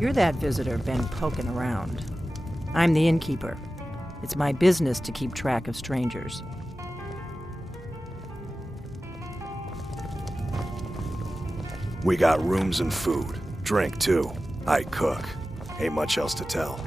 You're that visitor been poking around. I'm the innkeeper. It's my business to keep track of strangers. We got rooms and food. Drink, too. I cook. Ain't much else to tell.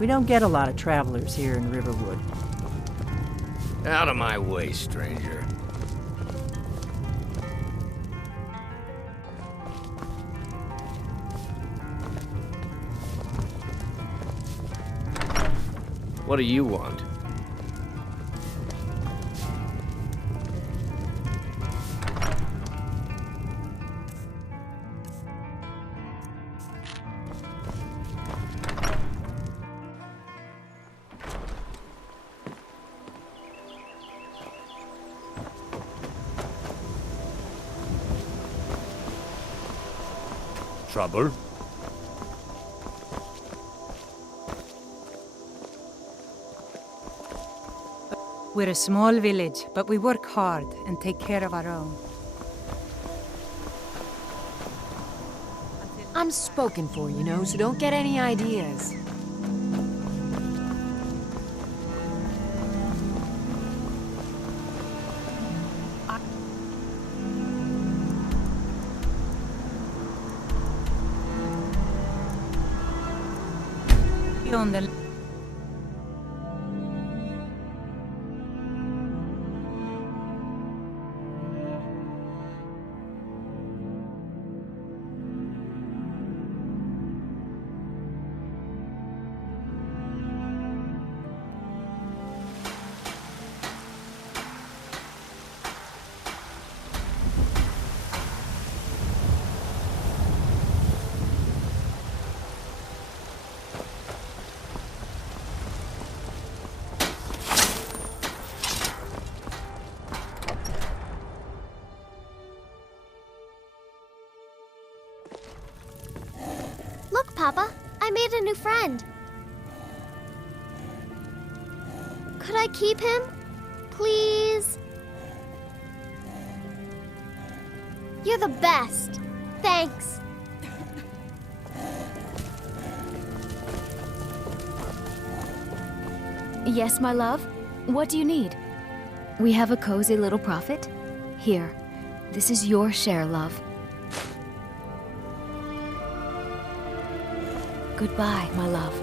We don't get a lot of travelers here in Riverwood. Out of my way, stranger. What do you want? Trouble? We're a small village, but we work hard and take care of our own. I'm spoken for, you know, so don't get any ideas. On the Look, Papa, I made a new friend. Could I keep him? Please? You're the best. Thanks. Yes, my love? What do you need? We have a cozy little profit. Here, this is your share, love. Goodbye, my love.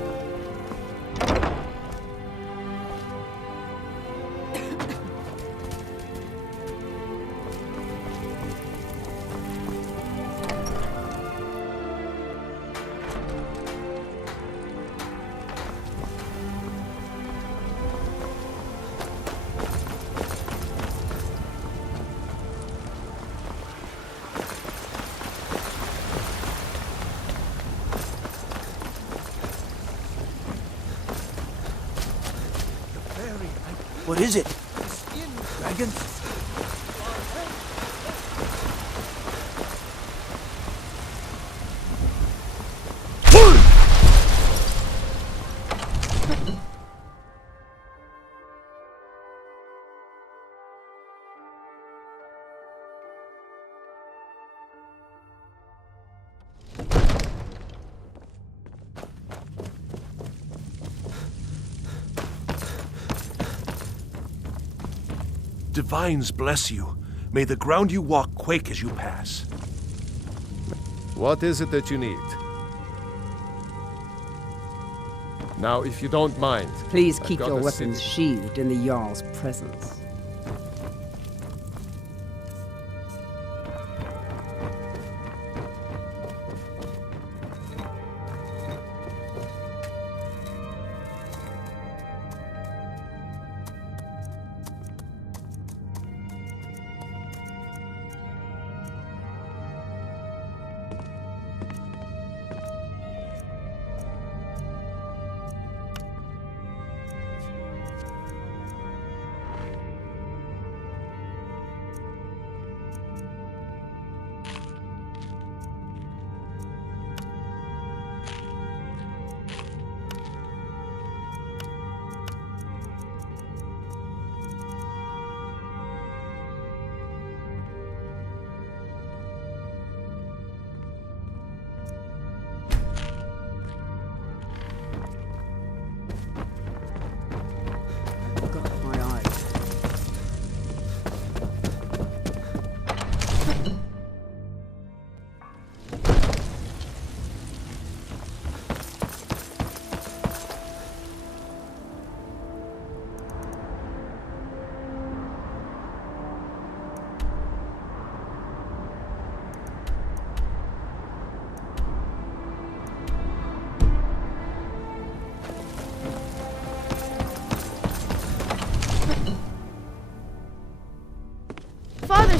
What is it? Dragon? Divines bless you. May the ground you walk quake as you pass. What is it that you need? Now, if you don't mind... Please I've keep got your a weapons sheathed in the Jarl's presence.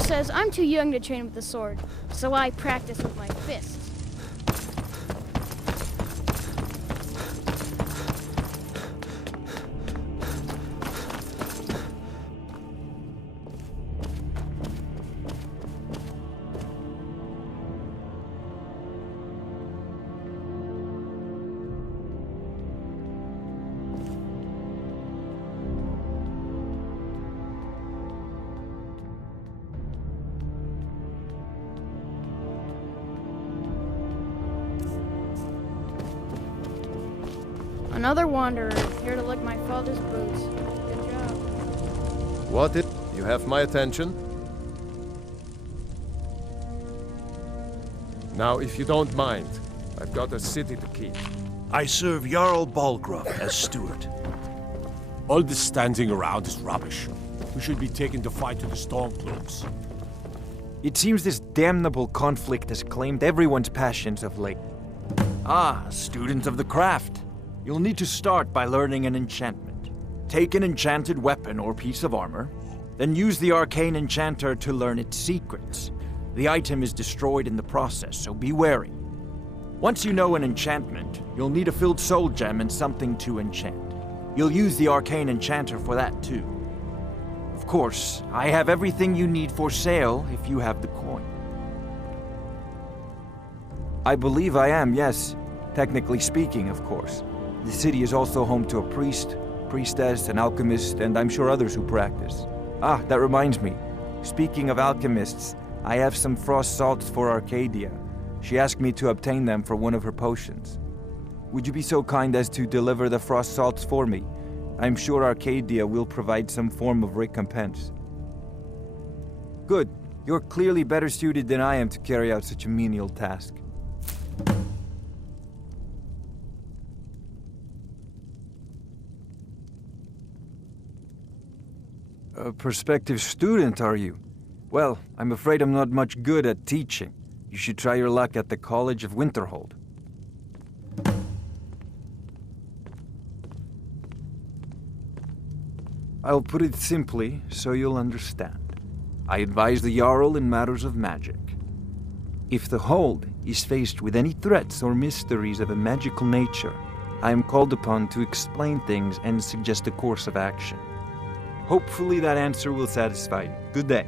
says I'm too young to train with the sword, so I practice with my fists. Another wanderer, here to lick my father's boots. Good job. What it? You have my attention? Now, if you don't mind, I've got a city to keep. I serve Jarl Balgraf as steward. All this standing around is rubbish. We should be taking the fight to the Stormcloaks. It seems this damnable conflict has claimed everyone's passions of late. Ah, student of the craft. You'll need to start by learning an enchantment. Take an enchanted weapon or piece of armor, then use the arcane enchanter to learn its secrets. The item is destroyed in the process, so be wary. Once you know an enchantment, you'll need a filled soul gem and something to enchant. You'll use the arcane enchanter for that too. Of course, I have everything you need for sale if you have the coin. I believe I am, yes. Technically speaking, of course. The city is also home to a priest, priestess, an alchemist, and I'm sure others who practice. Ah, that reminds me. Speaking of alchemists, I have some frost salts for Arcadia. She asked me to obtain them for one of her potions. Would you be so kind as to deliver the frost salts for me? I'm sure Arcadia will provide some form of recompense. Good. You're clearly better suited than I am to carry out such a menial task. A prospective student, are you? Well, I'm afraid I'm not much good at teaching. You should try your luck at the College of Winterhold. I'll put it simply so you'll understand. I advise the Jarl in matters of magic. If the Hold is faced with any threats or mysteries of a magical nature, I am called upon to explain things and suggest a course of action. Hopefully that answer will satisfy you. Good day.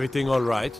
Everything all right?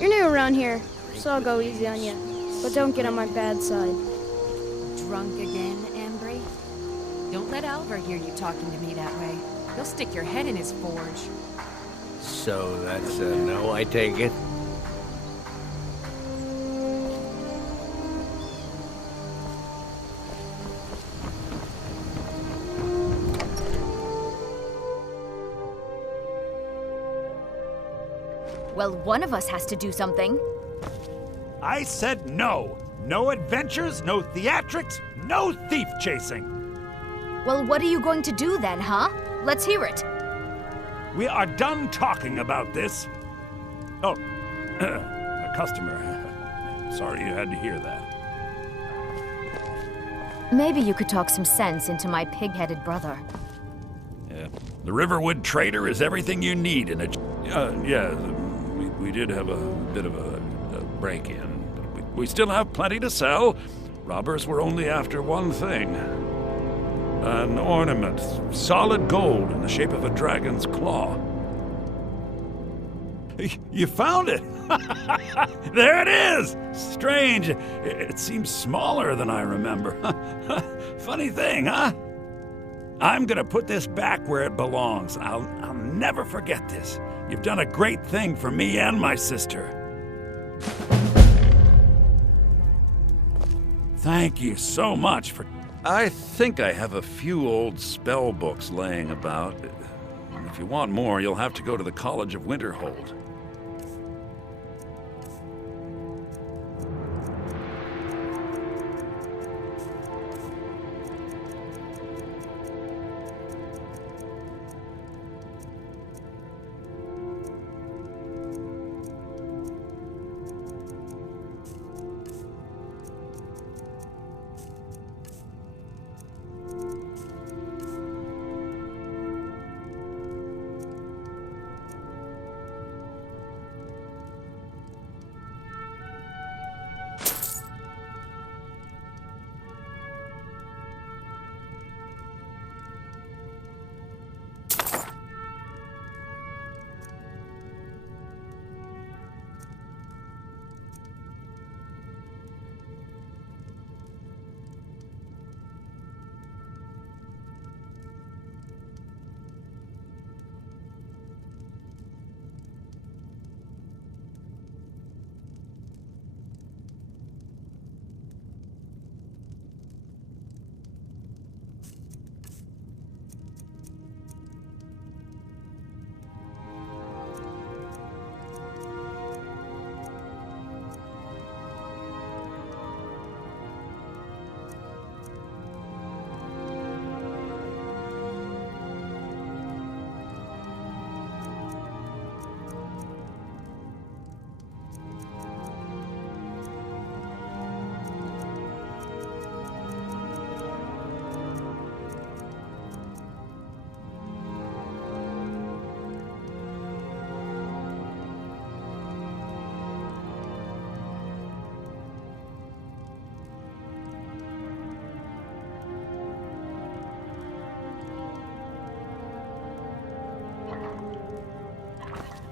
You're new around here, so I'll go easy on you. But don't get on my bad side. Drunk again, Ambry? Don't let Alvar hear you talking to me that way. He'll stick your head in his forge. So that's a no, I take it? Well, one of us has to do something. I said no. No adventures, no theatrics, no thief chasing. Well, what are you going to do then, huh? Let's hear it. We are done talking about this. Oh, a customer. Sorry you had to hear that. Maybe you could talk some sense into my pig-headed brother. Yeah. The Riverwood Trader is everything you need in a... yeah, we did have a bit of a break-in. But we still have plenty to sell. Robbers were only after one thing. An ornament, solid gold in the shape of a dragon's claw. You found it! There it is! Strange. It seems smaller than I remember. Funny thing, huh? I'm gonna put this back where it belongs. I'll never forget this. You've done a great thing for me and my sister. Thank you so much for... I think I have a few old spell books laying about. If you want more, you'll have to go to the College of Winterhold.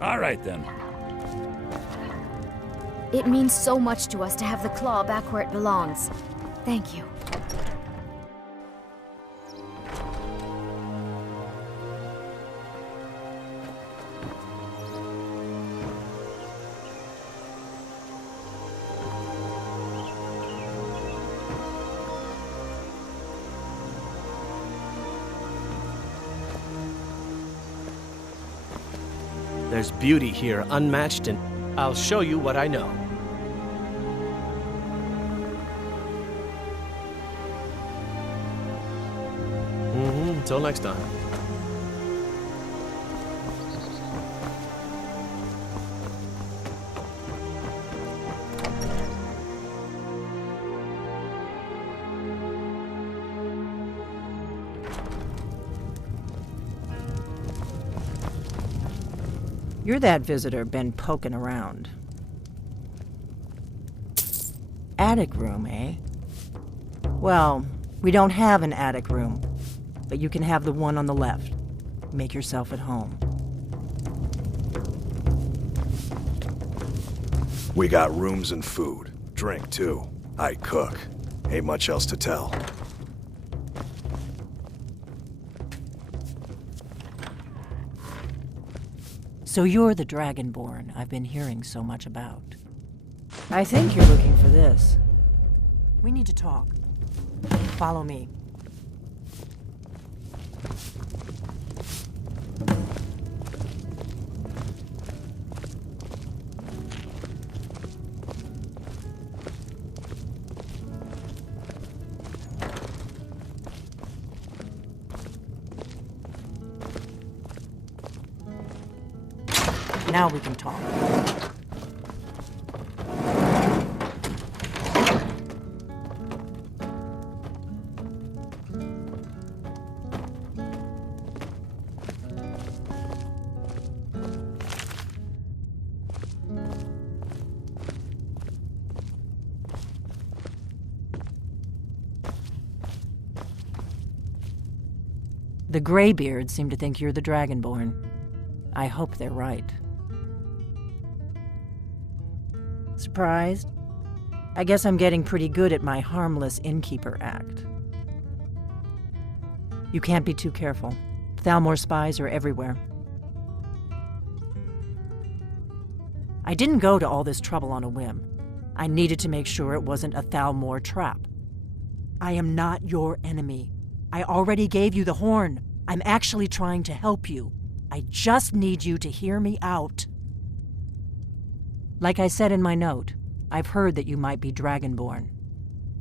All right, then. It means so much to us to have the claw back where it belongs. Thank you. There's beauty here, unmatched, and I'll show you what I know. Until next time. You're that visitor been poking around. Attic room, eh? Well, we don't have an attic room, but you can have the one on the left. Make yourself at home. We got rooms and food. Drink, too. I cook. Ain't much else to tell. So you're the Dragonborn I've been hearing so much about. I think you're looking for this. We need to talk. Follow me. Now we can talk. The Greybeards seem to think you're the Dragonborn. I hope they're right. Surprised? I guess I'm getting pretty good at my harmless innkeeper act. You can't be too careful. Thalmor spies are everywhere. I didn't go to all this trouble on a whim. I needed to make sure it wasn't a Thalmor trap. I am not your enemy. I already gave you the horn. I'm actually trying to help you. I just need you to hear me out. Like I said in my note, I've heard that you might be Dragonborn.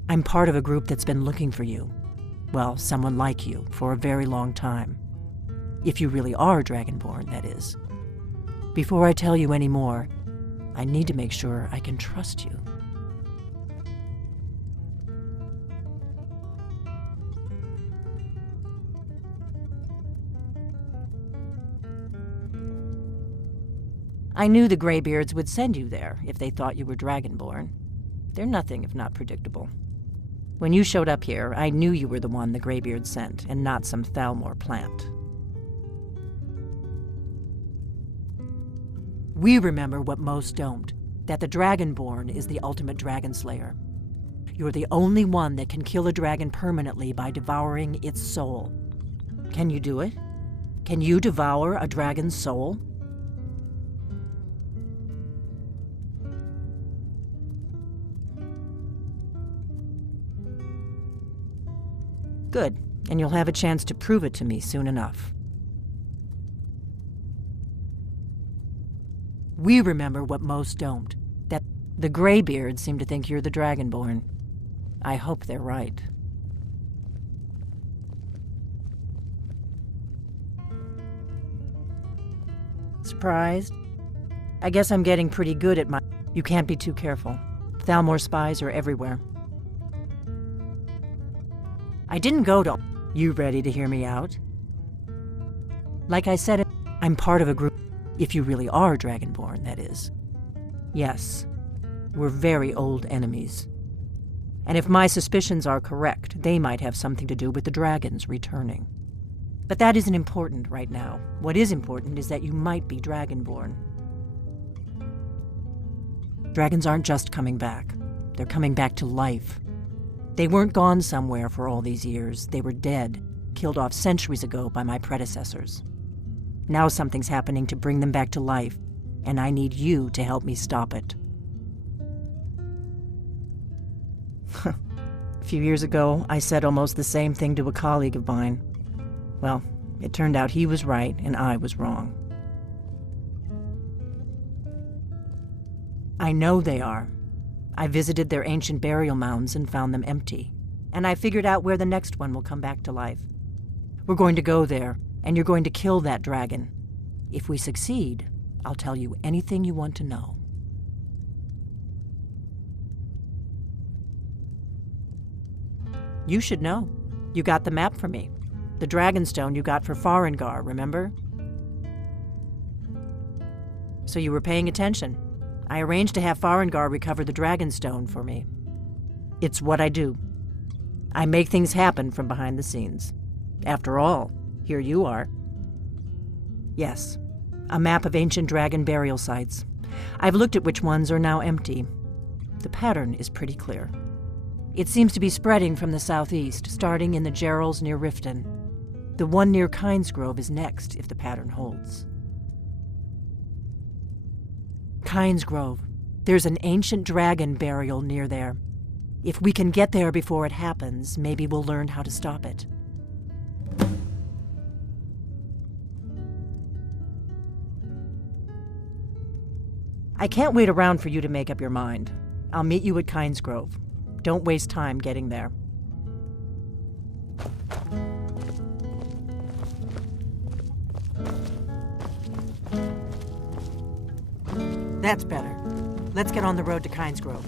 I'm part of a group that's been looking for you. Well, someone like you, for a very long time. If you really are Dragonborn, that is. Before I tell you any more, I need to make sure I can trust you. I knew the Greybeards would send you there if they thought you were Dragonborn. They're nothing if not predictable. When you showed up here, I knew you were the one the Greybeards sent, and not some Thalmor plant. We remember what most don't, that the Dragonborn is the ultimate dragon slayer. You're the only one that can kill a dragon permanently by devouring its soul. Can you do it? Can you devour a dragon's soul? Good, and you'll have a chance to prove it to me soon enough. We remember what most don't, that the Greybeards seem to think you're the Dragonborn. I hope they're right. Surprised? I guess I'm getting pretty good at my... You can't be too careful. Thalmor spies are everywhere. I didn't go to... You ready to hear me out? Like I said, I'm part of a group... If you really are Dragonborn, that is. Yes, we're very old enemies. And if my suspicions are correct, they might have something to do with the dragons returning. But that isn't important right now. What is important is that you might be Dragonborn. Dragons aren't just coming back. They're coming back to life. They weren't gone somewhere for all these years. They were dead, killed off centuries ago by my predecessors. Now something's happening to bring them back to life, and I need you to help me stop it. A few years ago, I said almost the same thing to a colleague of mine. Well, it turned out he was right and I was wrong. I know they are. I visited their ancient burial mounds and found them empty. And I figured out where the next one will come back to life. We're going to go there, and you're going to kill that dragon. If we succeed, I'll tell you anything you want to know. You should know. You got the map for me. The Dragonstone you got for Farengar, remember? So you were paying attention. I arranged to have Farengar recover the Dragonstone for me. It's what I do. I make things happen from behind the scenes. After all, here you are. Yes, a map of ancient dragon burial sites. I've looked at which ones are now empty. The pattern is pretty clear. It seems to be spreading from the southeast, starting in the Gerals near Riften. The one near Kynesgrove is next, if the pattern holds. Kynesgrove. There's an ancient dragon burial near there. If we can get there before it happens, maybe we'll learn how to stop it. I can't wait around for you to make up your mind. I'll meet you at Kynesgrove. Don't waste time getting there. That's better. Let's get on the road to Kynesgrove.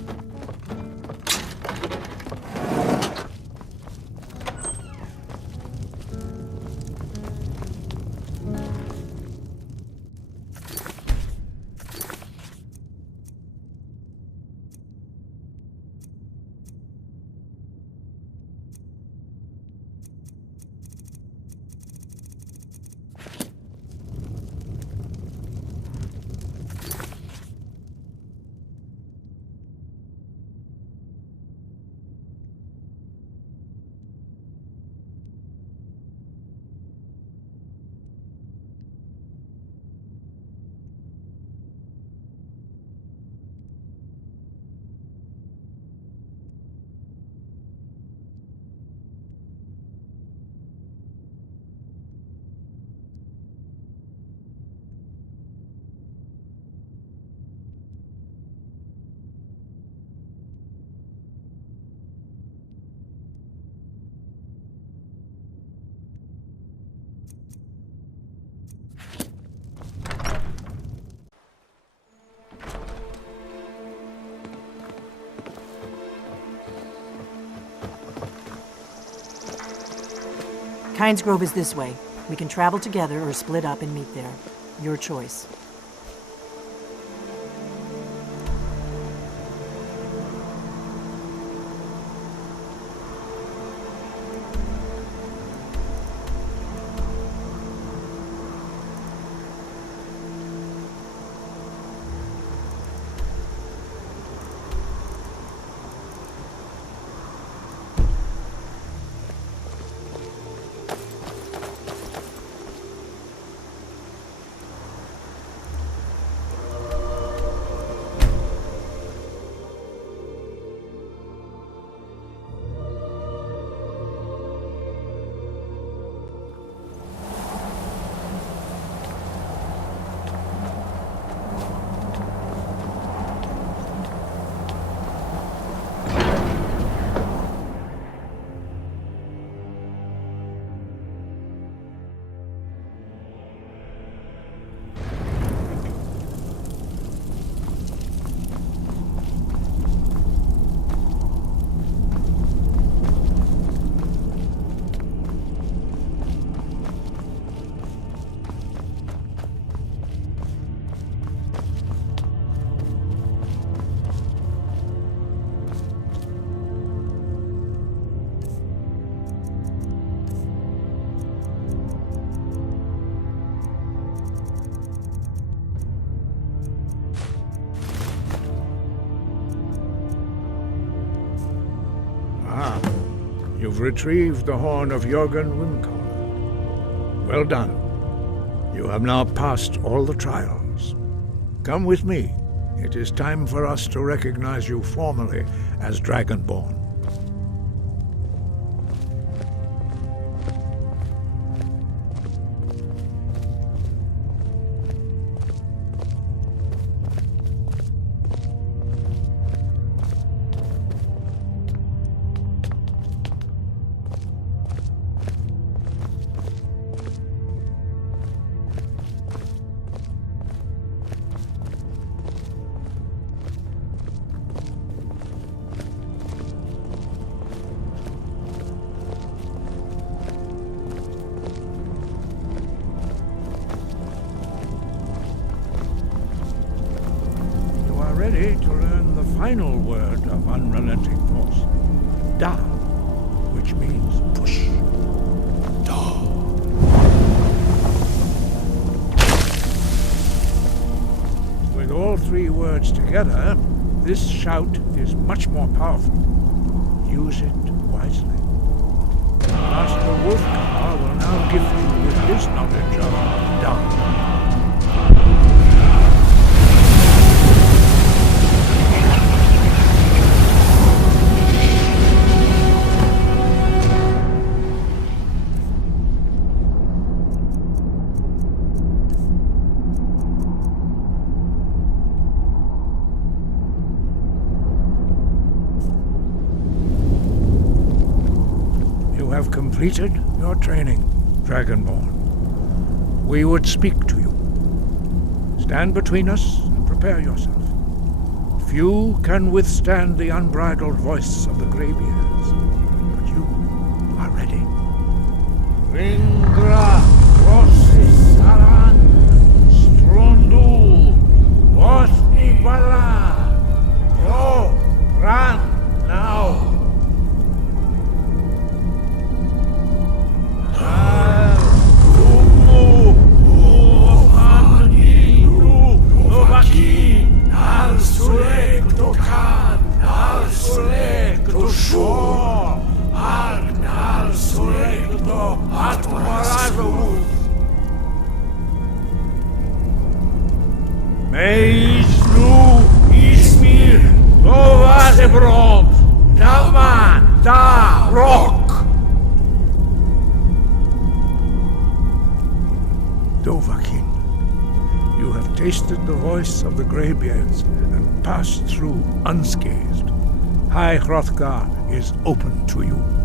Kynesgrove is this way. We can travel together or split up and meet there. Your choice. You've retrieved the horn of Jorgen Wimcar. Well done. You have now passed all the trials. Come with me. It is time for us to recognize you formally as Dragonborn. ready to learn the final word of unrelenting force. Da, which means push. Da. With all three words together, this shout is much more powerful. Use it wisely. Master Wolfgar will now gift you with his knowledge of Da. You have completed your training, Dragonborn. We would speak to you. Stand between us and prepare yourself. Few can withstand the unbridled voice of the Greybeards, but you are ready. Ringra, Rossi, Saran, Strondul, Bosni Bala, Ro, Ran, now. Meisnu Ismir Lovazebrom Daman Da Rock Dovahkiin, you have tasted the voice of the Greybeards and passed through unscathed. High Hrothgar is open to you.